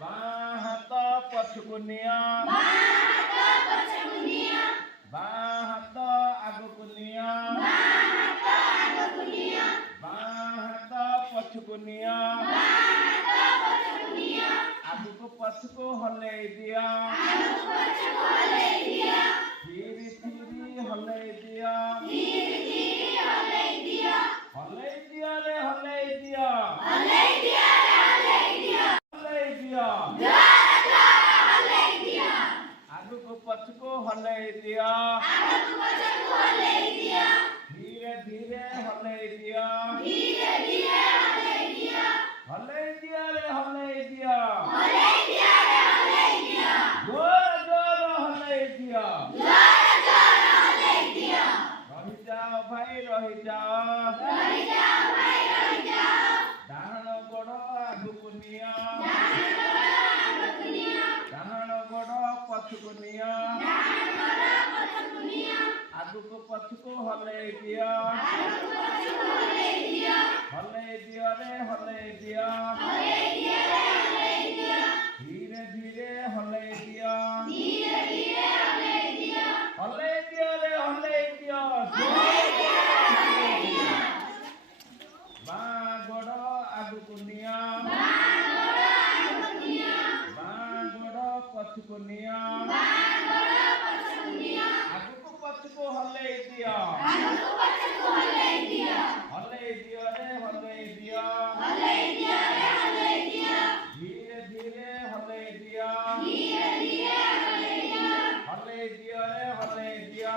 बाँ हाथ पछकु निया बाँ हाथ आगकु निया बाँ हाथ पछकु निया आगकु पछकु हलै दिया धीरे धीरे हलै दिया हलै दिया रे हलै दिया आगकु पछकु हलै दिया धीरे धीरे हलै दिया हलै दिया रे हलै दिया जोर जोर हलै दिया रही जाओ भाई रही जाओ डाहाण गोड़ आगकु निया डाहाण गोड़ पछकु निया आगकु पछकु हलै दिया रे हलै दिया धीरे धीरे हलै दिया हलै दिया रे हलै दिया बाँ गोड़ आगकु निया बाँ गोड़ पछकु निया आगकु पछकु हलै दिया रे हलै दिया धीरे धीरे हलै दिया हलै दिया रे हलै दिया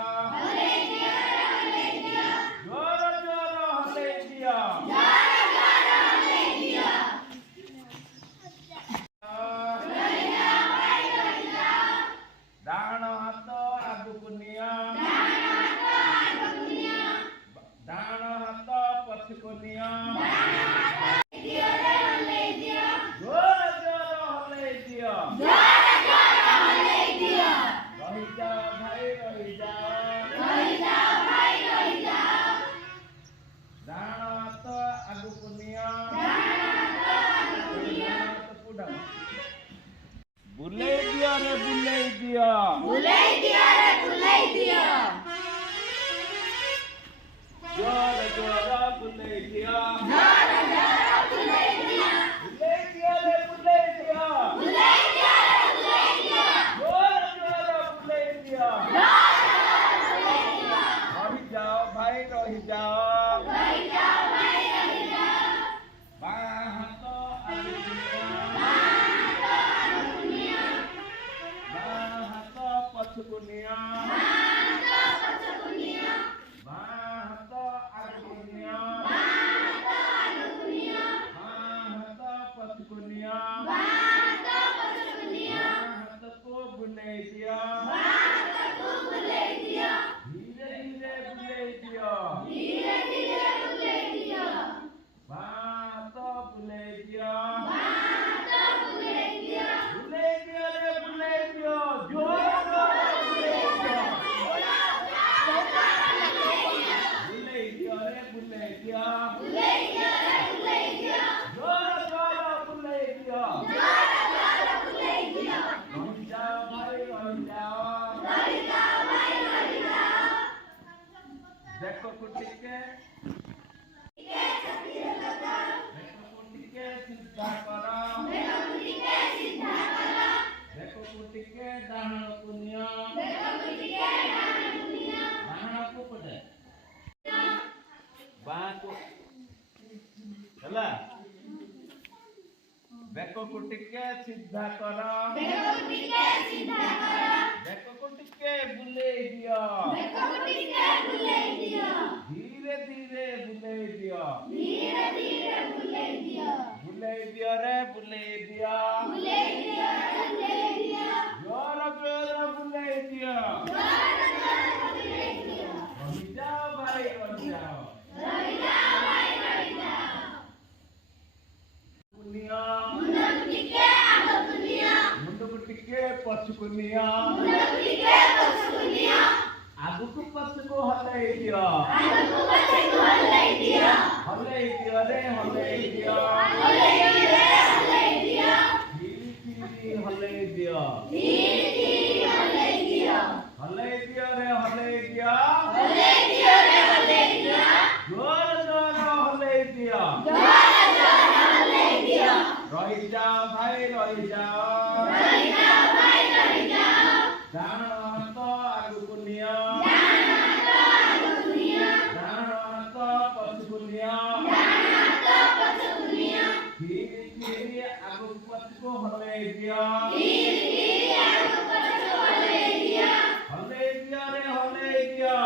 जोर जोर हलै दिया डाहाण हाथ आगकु निया डाहाण हाथ पछकु निया जोर जोर हलै दिया रही जाओ भाई रही जाओ डाहाण हाथ आगकु निया बुलै दिया रे बुलै दिया जोर जोर बुलै दिया बुलै दिया रे बुलै दिया जोर जोर बुलै दिया रही जाओ भाई रही जाओ बाँ हाथ आगकु निया बाँ हाथ पछकु निया बाँ हाथ आगकु निया बाँ हाथ पछकु निया बाँ हाथ को बुलै दिया धीरे धीरे बुलै दिया बाँ हाथ बुलै दिया रे बुलै दिया जोर जोर बुलै दिया रे बुलै दिया जोर जोर बुलै दिया रही जाओ भाई रही जाओ देखो कुटिके सीधा करा देखो कुटिके डाहाण को निया डाहाण को पटे बाँ को हला देखो कुटिके सीधा करा देखो कुटिके बुलै दिया धीरे धीरे बुलै दिया बुलै दिया रे बुलै दिया जोर जोर बुलै दिया रही जाओ भाई रही जाओ मुंडकु टिके पछकु निया आगकु पछकु हलै दिया रे हलै दिया ରହିଯାଅ ଭାଇ ରହିଯାଅ ଡାହାଣ ହାତ ଆଗକୁ ନିଅ ଡାହାଣ ହାତ ପଛକୁ ନିଅ ଧୀରେ ଧୀରେ ଆଗକୁ ପଛକୁ ହଲେଇ ଦିଅ ହଲେଇ ଦିଅ ରେ ହଲେଇ ଦିଅ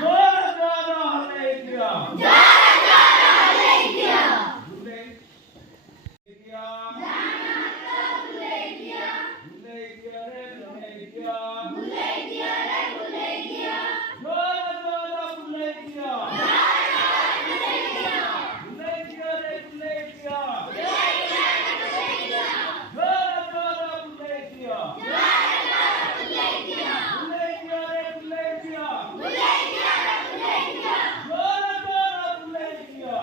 ଜୋର ଜୋର ହଲେଇ ଦିଅ ବୁଲେଇ ଦିଅ ବୁଲେଇ ଦିଅ ରେ ବୁଲେଇ ଦିଅ ଜୋର ଜୋର ବୁଲେଇ ଦିଅ ବୁଲେଇ ଦିଅ ରେ ବୁଲେଇ ଦିଅ ଜୋର ଜୋର ବୁଲେଇ ଦିଅ ବୁଲେଇ ଦିଅ ରେ ବୁଲେଇ ଦିଅ ଜୋର ଜୋର ବୁଲେଇ ଦିଅ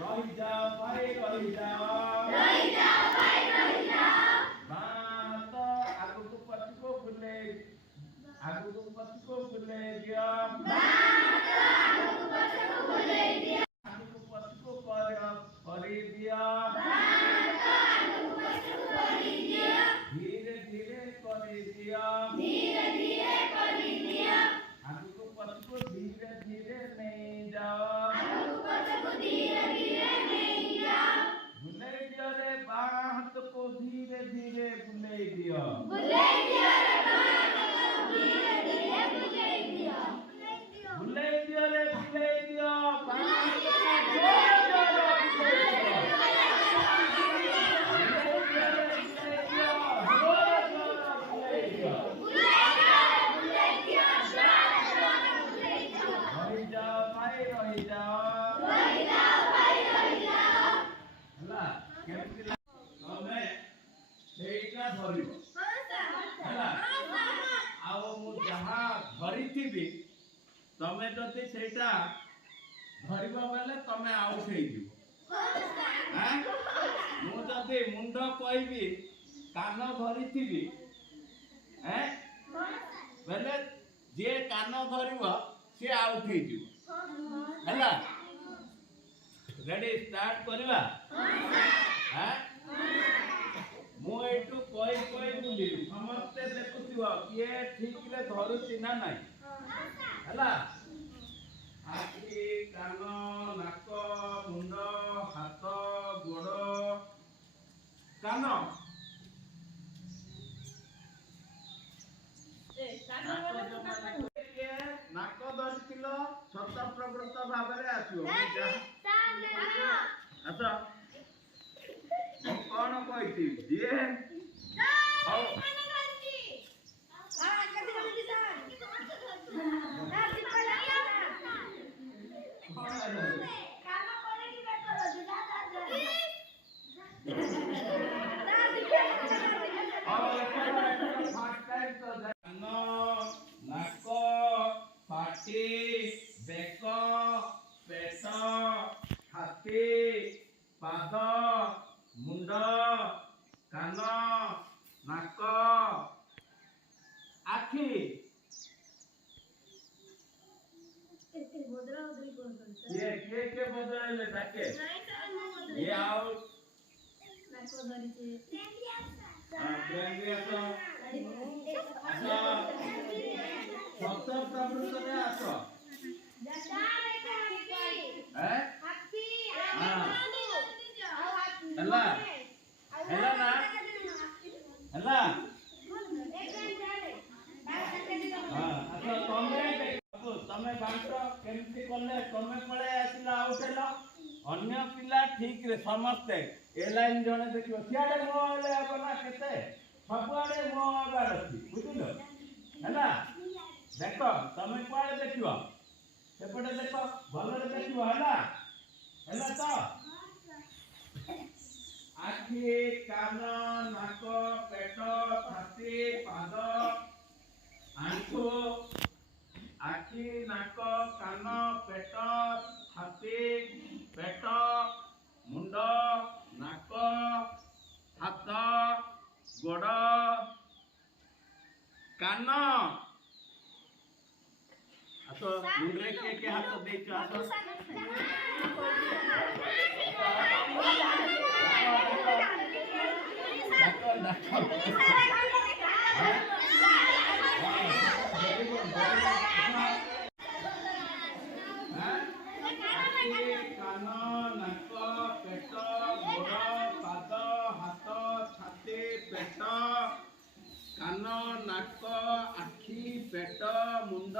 ରହିଯାଅ ଭାଇ ରହିଯାଅ ବାଁ ହାତ ଆଗକୁ ପଛକୁ ବୁଲେଇ ଦିଅ ଆଗକୁ ପଛକୁ କରିଦିଅ ଧୀରେ ଧୀରେ କରିଦିଅ ଆଗକୁ ପଛକୁ ଧୀରେ ଧୀରେ ନେଇଯାଅ ବୁଲେଇ ଦିଅ ରେ ବାଁ ହାତକୁ ଧୀରେ ଧୀରେ ବୁଲେଇ ଦିଅ ବୁଲେଇ ଦିଅ ରେ ବୁଲେଇ ଦିଅ ବାଁ ହାତକୁ ଜୋର ଜୋର ବୁଲେଇ ଦିଅ ବୁଲେଇ ଦିଅ ରେ ବୁଲେଇ ଦିଅ ଜୋର ଜୋର ବୁଲେଇ ଦିଅ ରହିଯାଅ ଭାଇ ରହିଯାଅ ହେଲା କେମିତି ତମେ ସେଇଟା ଧରିବ ହେଲା ଆଉ ମୁଁ ଯାହା ଧରିଥିବି ତମେ ଯଦି ସେଇଟା ଧରିବ ବୋଲେ ତମେ ଆଉଟ ହେଇଯିବ ମୁଁ ଯଦି ମୁଣ୍ଡ କହିବି କାନ ଧରିଥିବି ବୋଲେ ଯିଏ କାନ ଧରିବ ସିଏ ଆଉଟ ହେଇଯିବ ହେଲା ରେଡି ଷ୍ଟାର୍ଟ କରିବା ମୁଁ ଏଇଠୁ କହି ବୁଲିବି ସମସ୍ତେ ଦେଖୁଥିବ କିଏ ଠିକରେ ଧରୁଛି ନା ନାଇଁ ହେଲା ଆଖି କାନ ନାକ ମୁଣ୍ଡ ହାତ ଗୋଡ଼ କାନ ନାକ ଧରିଥିଲ ସ୍ୱତଃପ୍ରବୃତ୍ତ ଭାବରେ ଆସିବ ଆସ ମୁଁ କଣ କହିଛି ଯିଏ ହଉ କାନ ନାକ ପାଟି ବେକ ପେଟ ଛାତି ପାଦ ମୁଣ୍ଡ କାନ ନାକ ଆଖି କିଏ ବଦଳାଇଲେ ତାକେ ଇଏ ଆଉ ସ୍ୱତଃପ୍ରବୃତ୍ତରେ ଆସ ହେଲା ହେଲା ନା ହେଲା ତମେ ବାଣ୍ଟ କେମିତି କଲେ ତମେ ପଳେଇ ଆସିଲା ଆଉଟ ହେଲ ଅନ୍ୟ ପିଲା ଠିକରେ ସମସ୍ତେ ଏ ଲାଇନ ଜଣେ ଦେଖିବ ସିଆଡେ ମୋ ହେଲେ ହେବ ନା କେତେ ସବୁଆଡେ ମୋ ହବାର ଅଛି ବୁଝିଲ ହେଲା ଦେଖ ତମେ କୁଆଡେ ଦେଖିବ ସେପଟେ ଦେଖ ଭଲରେ ଦେଖିବ ହେଲା ହେଲା ତ ଆଖି କାନ ନାକ ପେଟ ଛାତି ପାଦ ଆଣ୍ଠୁ ଆଖି ନାକ କାନ ପେଟ ଛାତି ପେଟ ମୁଣ୍ଡ ନାକ ହାତ ଗୋଡ଼ କାନ ଆସ ମୁଣ୍ଡରେ କିଏ ହାତ ଦେଇଛ ଆସ କାନ ନାକ ପେଟ ଗୋଡ଼ ପାଦ ହାତ ଛାତି ପେଟ କାନ ନାକ ଆଖି ପେଟ ମୁଣ୍ଡ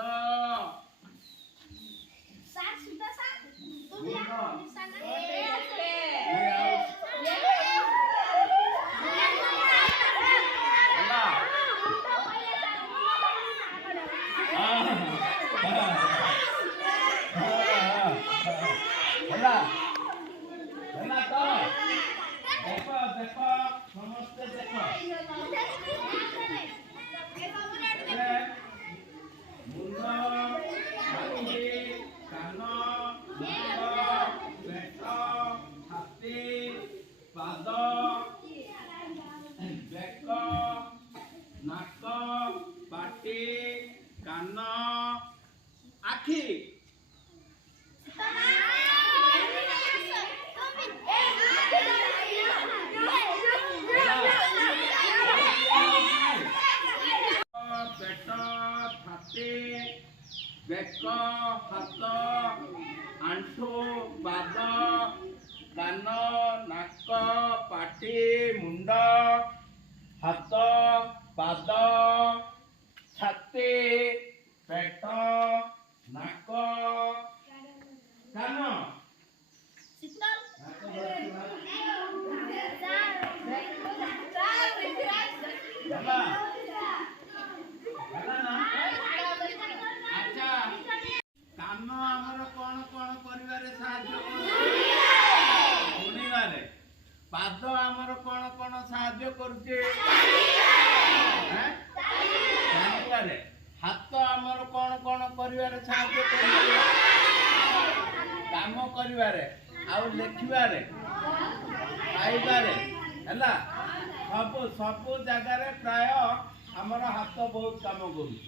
ହେଲା ହେଲା ତ ଦେଖ ଦେଖ ସମସ୍ତେ ଦେଖ ମୁଣ୍ଡ ଆଖି କାନ ନାକ ପେଟ ଛାତି ପାଦ ବେକ ନାକ ପାଟି କାନ ଆଖି ପେଟ ଛାତି ବେକ ହାତ ଆଣ୍ଠୁ ପାଦ କାନ ନାକ ପାଟି ମୁଣ୍ଡ ହାତ ପାଦ ଛାତି ପେଟ ନାକ କାନ କାନ ଆମର କଣ କଣ କରିବାରେ ସାହାଯ୍ୟ କରୁଛି ଶୁଣିବାରେ ପାଦ ଆମର କଣ କଣ ସାହାଯ୍ୟ କରୁଛି ଜାଣିବାରେ ହାତ ଆମର କଣ କଣ କରିବାରେ ସାହାଯ୍ୟ କରୁଛି କାମ କରିବାରେ ଆଉ ଲେଖିବାରେ ଖାଇବାରେ ହେଲା ସବୁ ଜାଗାରେ ପ୍ରାୟ ଆମର ହାତ ବହୁତ କାମ କରୁଛି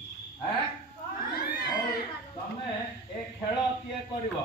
ତମେ ଏ ଖେଳ କିଏ କରିବ?